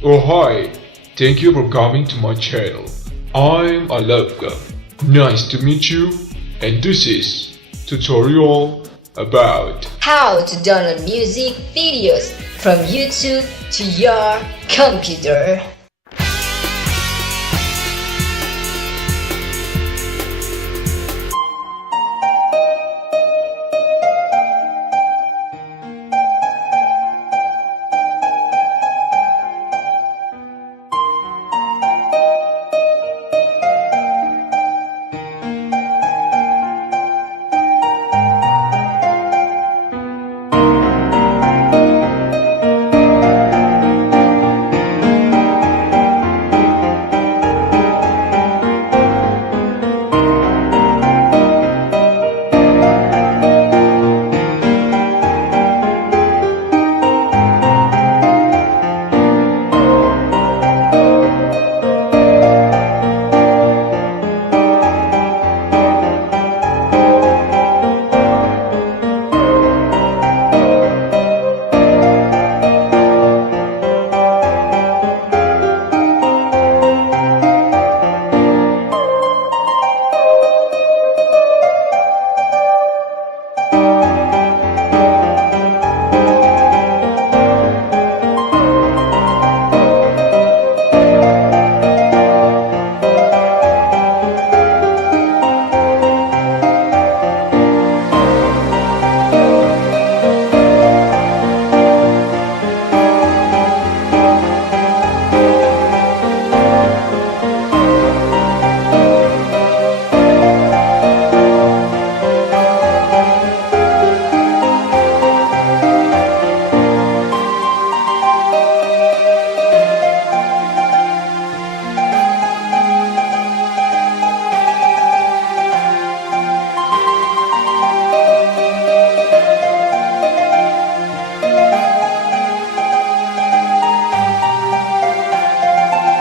Oh hi, thank you for coming to my channel. I'm Alavka. Nice to meet you, and this is tutorial about How to download music videos from YouTube to your computer.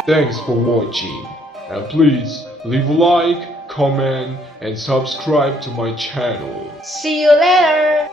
Thanks for watching, and please leave a like, comment, and subscribe to my channel. See you later!